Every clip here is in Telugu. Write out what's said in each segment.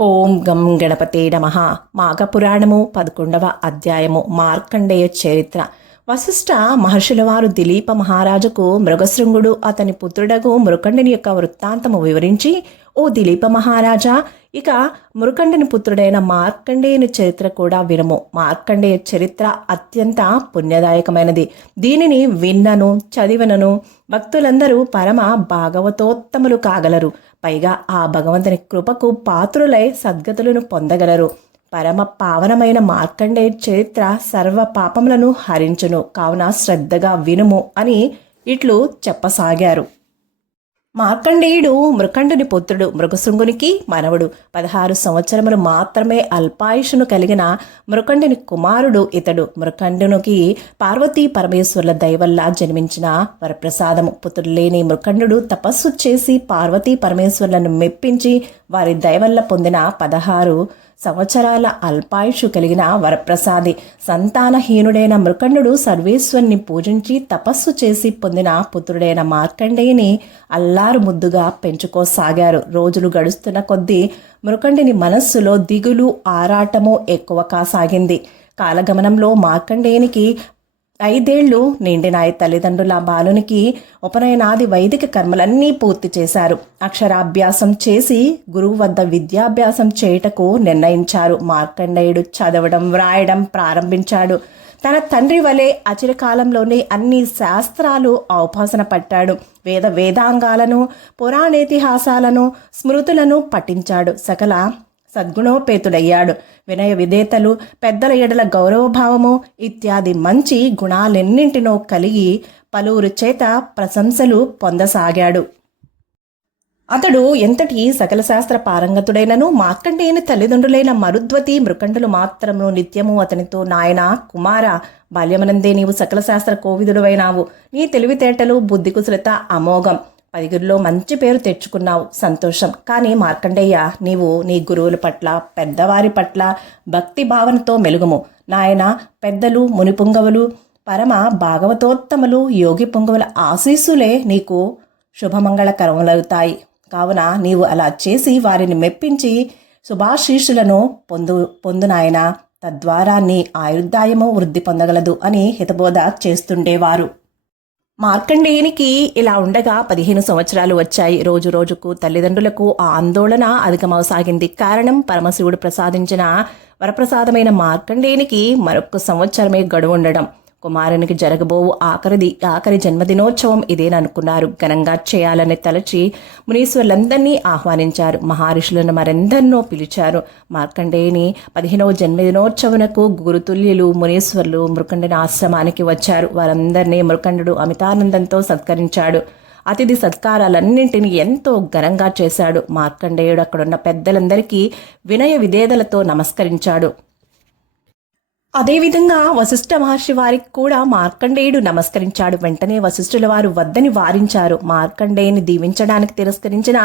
ఓం గం గణపతే నమః. మాఘపురాణము 11వ అధ్యాయము. మార్కండేయ చరిత్ర. వశిష్ఠ మహర్షుల వారు దిలీప మహారాజుకు మృగశృంగుడు అతని పుత్రుడగు మృకండుని యొక్క వృత్తాంతము వివరించి, ఓ దిలీప మహారాజా, ఇక మృకండుని పుత్రుడైన మార్కండేయుని చరిత్ర కూడా వినము. మార్కండేయ చరిత్ర అత్యంత పుణ్యదాయకమైనది. దీనిని విన్నను చదివనను భక్తులందరూ పరమ భాగవతోత్తములు కాగలరు. పైగా ఆ భగవంతుని కృపకు పాత్రులై సద్గతులను పొందగలరు. పరమ పావనమైన మార్కండేయ చరిత్ర సర్వ పాపములను హరించును, కావున శ్రద్ధగా వినుము అని ఇట్లు చెప్పసాగారు. మార్కండేయుడు మృకండుని పుత్రుడు, మృగశృంగునికి మనవడు. 16 సంవత్సరములు మాత్రమే అల్పాయుషును కలిగిన మృకండుని కుమారుడు ఇతడు. మృకండునికి పార్వతీ పరమేశ్వరుల దయవల్ల జన్మించిన వరప్రసాదము. పుత్రుడు లేని మృకండు తపస్సు చేసి పార్వతీ పరమేశ్వరులను మెప్పించి వారి దయవల్ల పొందిన 16 సంవత్సరాల అల్పాయుషు కలిగిన వరప్రసాది. సంతానహీనుడైన మృకండు సర్వేశ్వరుని పూజించి తపస్సు చేసి పొందిన పుత్రుడైన మార్కండేయుని అల్లారు ముద్దుగా పెంచుకోసాగారు. రోజులు గడుస్తున్న కొద్దీ మృకండుని మనస్సులో దిగులు ఆరాటము ఎక్కువ కాసాగింది. కాలగమనంలో మార్కండేయునికి 5 ఏళ్లు నిండినాయి. తల్లిదండ్రుల బాలునికి ఉపనయనాది వైదిక కర్మలన్నీ పూర్తి చేశారు. అక్షరాభ్యాసం చేసి గురువు వద్ద విద్యాభ్యాసం చేయుటకు నిర్ణయించారు. మార్కండేయుడు చదవడం వ్రాయడం ప్రారంభించాడు. తన తండ్రి వలె అచిరకాలంలోనే అన్ని శాస్త్రాలు ఔపాసన పట్టాడు. వేదాంగాలను పురాణేతిహాసాలను స్మృతులను పఠించాడు. సకల సద్గుణోపేతుడయ్యాడు. వినయ విధేతలు, పెద్దల ఎడల గౌరవభావము ఇత్యాది మంచి గుణాలెన్నింటినో కలిగి పలువురు చేత ప్రశంసలు పొందసాగాడు. అతడు ఎంతటి సకల శాస్త్ర పారంగతుడైనను మార్కండేయుని తల్లిదండ్రులైన మరుద్వతి మృకండులు మాత్రము నిత్యము అతనితో, నాయనా కుమార, బాల్యమనందే నీవు సకల శాస్త్ర కోవిదుడువైనావు. నీ తెలివితేటలు బుద్ధి కుశలత అమోఘం. 10గురిలో మంచి పేరు తెచ్చుకున్నావు, సంతోషం. కానీ మార్కండేయ, నీవు నీ గురువుల పట్ల పెద్దవారి పట్ల భక్తి భావనతో మెలుగుము. నాయన, పెద్దలు మునిపుంగవులు పరమ భాగవతోత్తములు యోగి పుంగవుల ఆశీస్సులే నీకు శుభమంగళకరములవుతాయి. కావున నీవు అలా చేసి వారిని మెప్పించి శుభాశీస్సులను పొందు నాయన. తద్వారా నీ ఆయుర్దాయము వృద్ధి పొందగలదు అని హితబోధ చేస్తుండేవారు. మార్కండేయునికి ఇలా ఉండగా 15 సంవత్సరాలు వచ్చాయి. రోజు రోజుకు తల్లిదండ్రులకు ఆ ఆందోళన అధికమవసాగింది. కారణం, పరమశివుడు ప్రసాదించిన వరప్రసాదమైన మార్కండేయునికి మరొక సంవత్సరమే గడువు ఉండడం. కుమారునికి జరగబోవు ఆఖరి జన్మదినోత్సవం ఇదేననుకున్నారు. ఘనంగా చేయాలని తలచి మునీశ్వరులందరినీ ఆహ్వానించారు. మహర్షులను మరెందరినో పిలిచారు. మార్కండేయుని 15వ జన్మదినోత్సవనకు గురుతుల్యులు మునీశ్వరులు మృకండుని ఆశ్రమానికి వచ్చారు. వారందరినీ మృకండు అమితానందంతో సత్కరించాడు. అతిథి సత్కారాలన్నింటినీ ఎంతో ఘనంగా చేశాడు. మార్కండేయుడు అక్కడున్న పెద్దలందరికీ వినయ విధేయతలతో నమస్కరించాడు. అదేవిధంగా వశిష్ఠ మహర్షి వారికి కూడా మార్కండేయుడు నమస్కరించాడు. వెంటనే వశిష్ఠుల వారు వద్దని వారించారు. మార్కండేయుని దీవించడానికి తిరస్కరించిన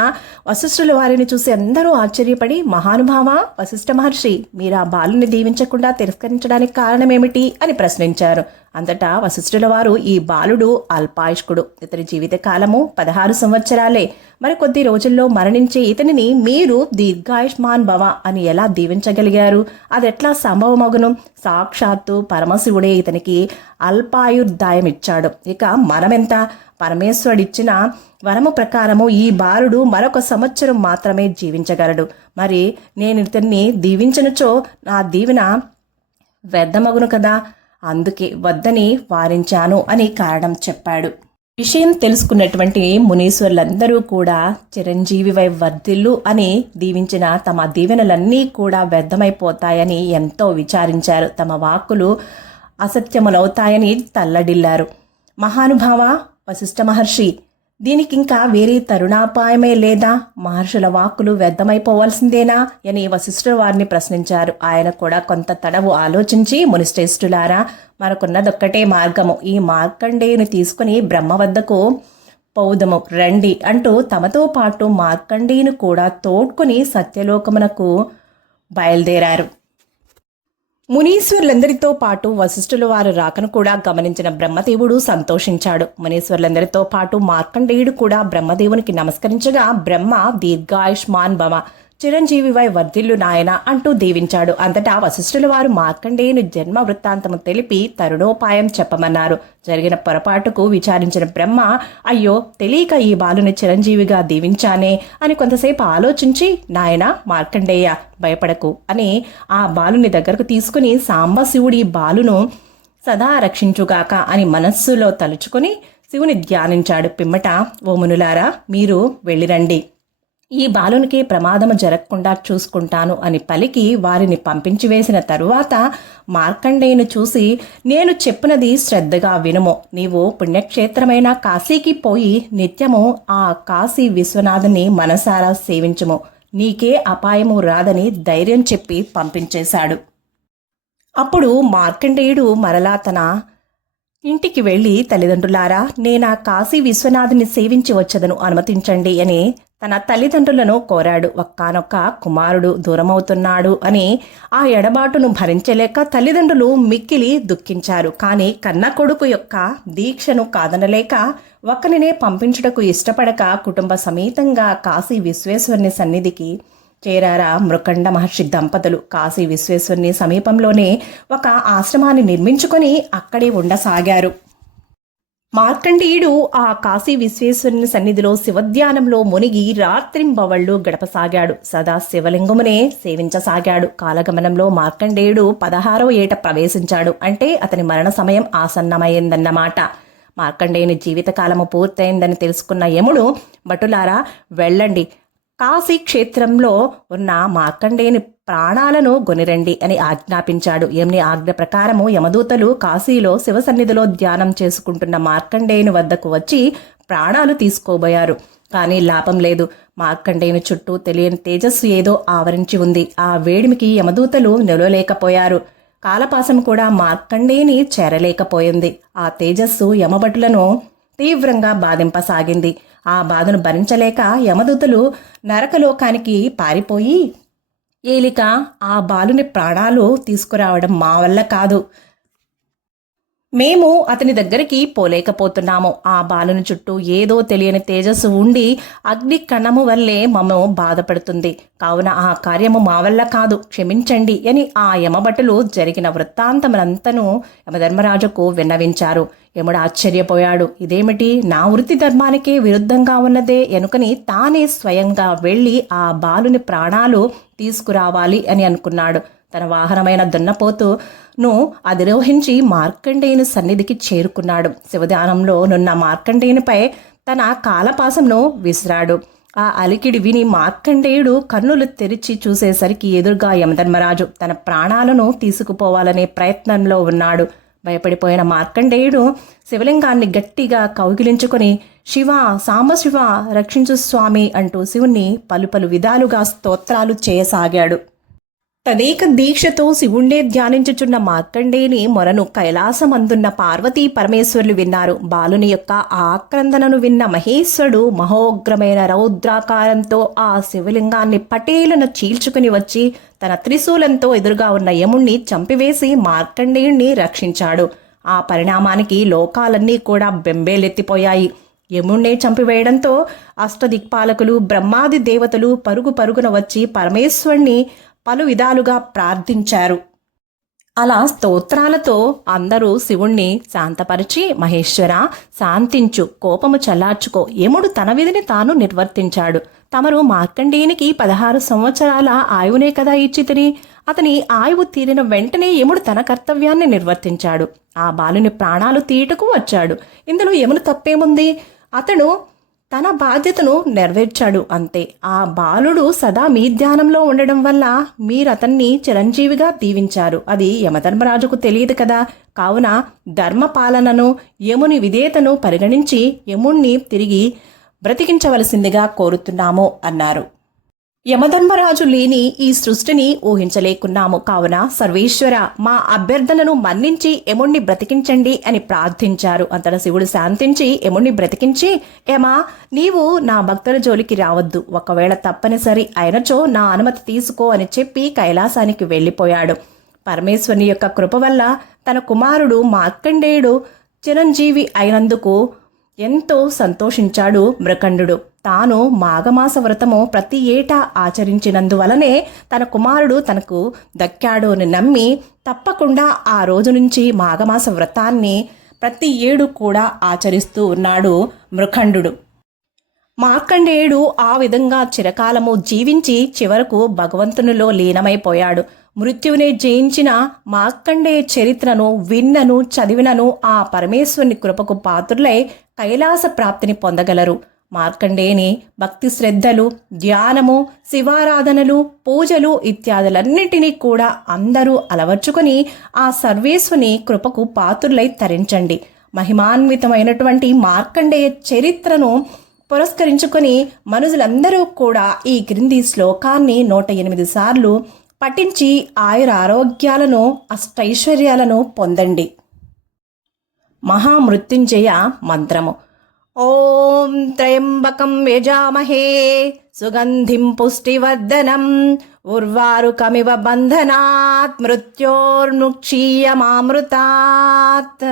వశిష్ఠుల వారిని చూసి అందరూ ఆశ్చర్యపడి, మహానుభావ వశిష్ఠ మహర్షి, మీరు ఆ బాలుని దీవించకుండా తిరస్కరించడానికి కారణమేమిటి అని ప్రశ్నించారు. అంతటా వశిష్ఠుల వారు, ఈ బాలుడు అల్పాయుష్కుడు. ఇతని జీవిత కాలము 16 సంవత్సరాలే. మరికొద్ది రోజుల్లో మరణించే ఇతనిని మీరు దీర్ఘాయుష్మాన్ భవ అని ఎలా దీవించగలిగారు? అదెట్లా సంభవమగును? సాక్షాత్తు పరమశివుడే ఇతనికి అల్పాయుర్దాయం ఇచ్చాడు. ఇక మనమెంత? పరమేశ్వరుడిచ్చిన వరము ప్రకారము ఈ బాలుడు మరొక సంవత్సరం మాత్రమే జీవించగలడు. మరి నేను ఇతన్ని దీవించనుచో నా దీవెన వ్యర్థమగును కదా, అందుకే వద్దని వారించాను అని కారణం చెప్పాడు. విషయం తెలుసుకున్నటువంటి మునీశ్వరులందరూ కూడా చిరంజీవివై వర్ధిల్లు అని దీవించిన తమ దీవెనలన్నీ కూడా వ్యర్థమైపోతాయని ఎంతో విచారించారు. తమ వాక్కులు అసత్యములవుతాయని తల్లడిల్లారు. మహానుభావ వశిష్ఠ మహర్షి, దీనికింకా వేరే తరుణాపాయమే లేదా? మహర్షుల వాక్కులు వ్యర్థమైపోవాల్సిందేనా అని వశిష్ఠుల వారిని ప్రశ్నించారు. ఆయన కూడా కొంత తడవు ఆలోచించి, మునిశ్రేష్ఠులారా, మనకున్నదొక్కటే మార్గము. ఈ మార్కండేయుని తీసుకుని బ్రహ్మ వద్దకు పౌదము రండి అంటూ తమతో పాటు మార్కండేయుని కూడా తోడ్కొని సత్యలోకమునకు బయలుదేరారు. మునీశ్వరులందరితో పాటు వశిష్ఠుల వారు రాకను కూడా గమనించిన బ్రహ్మదేవుడు సంతోషించాడు. మునీశ్వరులందరితో పాటు మార్కండేయుడు కూడా బ్రహ్మదేవునికి నమస్కరించగా, బ్రహ్మ దీర్ఘాయుష్మాన్ భవ, చిరంజీవివై వర్ధిల్లు నాయన అంటూ దీవించాడు. అంతటా వశిష్ఠుల వారు మార్కండేయుని జన్మ వృత్తాంతము తెలిపి తరుణోపాయం చెప్పమన్నారు. జరిగిన పొరపాటుకు విచారించిన బ్రహ్మ, అయ్యో తెలియక ఈ బాలుని చిరంజీవిగా దీవించానే అని కొంతసేపు ఆలోచించి, నాయన మార్కండేయ భయపడకు అని ఆ బాలుని దగ్గరకు తీసుకుని సాంబశివుడి బాలును సదా రక్షించుగాక అని మనస్సులో తలుచుకుని శివుని ధ్యానించాడు. పిమ్మట, ఓ మునులారా, మీరు వెళ్ళిరండి, ఈ బాలునికి ప్రమాదము జరగకుండా చూసుకుంటాను అని పలికి వారిని పంపించి వేసిన తరువాత మార్కండేయును చూసి, నేను చెప్పినది శ్రద్ధగా వినుము. నీవు పుణ్యక్షేత్రమైన కాశీకి పోయి నిత్యము ఆ కాశీ విశ్వనాథుని మనసారా సేవించుము, నీకే అపాయము రాదని ధైర్యం చెప్పి పంపించేశాడు. అప్పుడు మార్కండేయుడు మరలా తన ఇంటికి వెళ్ళి, తల్లిదండ్రులారా, నేనా కాశీ విశ్వనాథుని సేవించి వచ్చదను, అనుమతించండి అని తన తల్లిదండ్రులను కోరాడు. ఒక్కానొక్క కుమారుడు దూరమవుతున్నాడు అని ఆ ఎడబాటును భరించలేక తల్లిదండ్రులు మిక్కిలి దుఃఖించారు. కానీ కన్న కొడుకు యొక్క దీక్షను కాదనలేక ఒక్కనినే పంపించుటకు ఇష్టపడక కుటుంబ సమేతంగా కాశీ విశ్వేశ్వరుని సన్నిధికి చేరారా మృకండ మహర్షి దంపతులు. కాశీ విశ్వేశ్వరుని సమీపంలోనే ఒక ఆశ్రమాన్ని నిర్మించుకొని అక్కడే ఉండసాగారు. మార్కండేయుడు ఆ కాశీ విశ్వేశ్వరుని సన్నిధిలో శివధ్యానంలో మునిగి రాత్రింబవళ్లు గడపసాగాడు. సదా శివలింగమునే సేవించసాగాడు. కాలగమనంలో మార్కండేయుడు 16వ ఏట ప్రవేశించాడు. అంటే అతని మరణ సమయం ఆసన్నమైందన్నమాట. మార్కండేయుని జీవితకాలము పూర్తయిందని తెలుసుకున్న యముడు, భటులారా వెళ్ళండి, కాశీ క్షేత్రంలో ఉన్న మార్కండేయుని ప్రాణాలను గొనిరండి అని ఆజ్ఞాపించాడు. యముని ఆజ్ఞ ప్రకారము యమదూతలు కాశీలో శివ సన్నిధిలో ధ్యానం చేసుకుంటున్న మార్కండేయుని వద్దకు వచ్చి ప్రాణాలు తీసుకోబోయారు. కానీ లాభం లేదు. మార్కండేయుని చుట్టూ తెలియని తేజస్సు ఏదో ఆవరించి ఉంది. ఆ వేడిమికి యమదూతలు నిలవలేకపోయారు. కాలపాసం కూడా మార్కండేయుని చేరలేకపోయింది. ఆ తేజస్సు యమభటులను తీవ్రంగా బాధింపసాగింది. ఆ బాధను భరించలేక యమదూతలు నరకలోకానికి పారిపోయి, ఏలిక ఆ బాలుని ప్రాణాలు తీసుకురావడం మా వల్ల కాదు, మేము అతని దగ్గరికి పోలేకపోతున్నాము. ఆ బాలుని చుట్టూ ఏదో తెలియని తేజస్సు ఉండి అగ్ని కణము వల్లే మమ్మ బాధపడుతుంది. కావున ఆ కార్యము మా వల్ల కాదు, క్షమించండి అని ఆ యమభటులు జరిగిన వృత్తాంతమునంతను యమధర్మరాజుకు విన్నవించారు. యముడు ఆశ్చర్యపోయాడు. ఇదేమిటి, నా వృత్తి ధర్మానికే విరుద్ధంగా ఉన్నదే ఎనుకని తానే స్వయంగా వెళ్ళి ఆ బాలుని ప్రాణాలు తీసుకురావాలి అని అనుకున్నాడు. తన వాహనమైన దున్నపోతును అధిరోహించి మార్కండేయుని సన్నిధికి చేరుకున్నాడు. శివధ్యానంలో నున్న మార్కండేయునిపై తన కాలపాసంను విసిరాడు. ఆ అలికిడి విని మార్కండేయుడు కన్నులు తెరిచి చూసేసరికి ఎదురుగా యమధర్మరాజు తన ప్రాణాలను తీసుకుపోవాలనే ప్రయత్నంలో ఉన్నాడు. భయపడిపోయిన మార్కండేయుడు శివలింగాన్ని గట్టిగా కౌగిలించుకొని, శివ, సాంబశివ, రక్షించు స్వామి అంటూ శివుణ్ణి పలు పలు విధాలుగా స్తోత్రాలు చేయసాగాడు. తదేక దీక్షతో శివుణ్ణే ధ్యానించుచున్న మార్కండేయుని మొరను కైలాసమందున్న పార్వతీ పరమేశ్వరులు విన్నారు. బాలుని యొక్క ఆక్రందనను విన్న మహేశ్వరుడు మహోగ్రమైన రౌద్రాకారంతో ఆ శివలింగాన్ని పటేలను చీల్చుకుని వచ్చి తన త్రిశూలంతో ఎదురుగా ఉన్న యముణ్ణి చంపివేసి మార్కండేయుణ్ణి రక్షించాడు. ఆ పరిణామానికి లోకాలన్నీ కూడా బెంబేలెత్తిపోయాయి. యముణ్ణే చంపివేయడంతో అష్టదిక్పాలకులు, బ్రహ్మాది దేవతలు పరుగు పరుగున వచ్చి పరమేశ్వరుణ్ణి పలు విధాలుగా ప్రార్థించారు. అలా స్తోత్రాలతో అందరూ శివుణ్ణి శాంతపరిచి, మహేశ్వర శాంతించు, కోపము చల్లార్చుకో, యముడు తన విధిని తాను నిర్వర్తించాడు. తమరు మార్కండేయునికి 16 సంవత్సరాల ఆయువునే కదా ఇచ్చితిరి. అతని ఆయువు తీరిన వెంటనే యముడు తన కర్తవ్యాన్ని నిర్వర్తించాడు. ఆ బాలుని ప్రాణాలు తీయటకు వచ్చాడు. ఇందులో యముడు తప్పేముంది? అతడు తన బాధ్యతను నెరవేర్చాడు అంతే. ఆ బాలుడు సదా మీ ధ్యానంలో ఉండడం వల్ల మీరతన్ని చిరంజీవిగా దీవించారు. అది యమధర్మరాజుకు తెలియదు కదా. కావున ధర్మపాలనను, యముని విధేయతను పరిగణించి యముణ్ణి తిరిగి బ్రతికించవలసిందిగా కోరుతున్నాము అన్నారు. యమధర్మరాజు లేని ఈ సృష్టిని ఊహించలేకున్నాము. కావున సర్వేశ్వర, మా అభ్యర్థనను మన్నించి యముణ్ణి బ్రతికించండి అని ప్రార్థించారు. అంతటా శివుడు శాంతించి యముణ్ణి బ్రతికించి, యమా, నీవు నా భక్తుల జోలికి రావద్దు, ఒకవేళ తప్పనిసరి అయినచో నా అనుమతి తీసుకో అని చెప్పి కైలాసానికి వెళ్ళిపోయాడు. పరమేశ్వరుని యొక్క కృప వల్ల తన కుమారుడు మార్కండేయుడు చిరంజీవి అయినందుకు ఎంతో సంతోషించాడు మృకండు. తాను మాఘమాస వ్రతము ప్రతి ఏటా ఆచరించినందువలనే తన కుమారుడు తనకు దక్కాడు అని నమ్మి తప్పకుండా ఆ రోజు నుంచి మాఘమాస వ్రతాన్ని ప్రతి ఏడు కూడా ఆచరిస్తూ ఉన్నాడు మృకండు. మార్కండేయుడు ఆ విధంగా చిరకాలము జీవించి చివరకు భగవంతునిలో లీనమైపోయాడు. మృత్యువునే జయించిన మార్కండేయ చరిత్రను విన్నను చదివినను ఆ పరమేశ్వరుని కృపకు పాత్రులై కైలాస ప్రాప్తిని పొందగలరు. మార్కండేయుని భక్తి శ్రద్ధలు, ధ్యానము, శివారాధనలు, పూజలు ఇత్యాదులన్నిటినీ కూడా అందరూ అలవర్చుకొని ఆ సర్వేశ్వని కృపకు పాత్రులై తరించండి. మహిమాన్వితమైనటువంటి మార్కండేయ చరిత్రను పురస్కరించుకొని మనుషులందరూ కూడా ఈ క్రింది శ్లోకాన్ని 108 సార్లు పఠించి ఆయుర ఆరోగ్యాలను అష్టైశ్వర్యాలను పొందండి. మహామృత్యుంజయ మంత్రము. ఓం త్రయంబకం యజామహే సుగంధిం పుష్టివర్ధనం ఉర్వారుకమివ బంధనాత్ మృత్యోర్ముక్షీయమామృతాత్.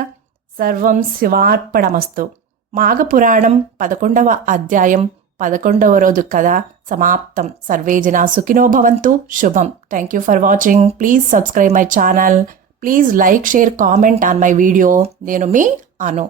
సర్వం శివార్పణమస్తు. మాఘపురాణం 11వ అధ్యాయం 11వ రోజు కథ సమాప్తం. సర్వే జనా సుఖినో భవంతు. శుభం. Thank you for watching. Please subscribe my channel. Please like, share, comment on my video. నేను మీ అను.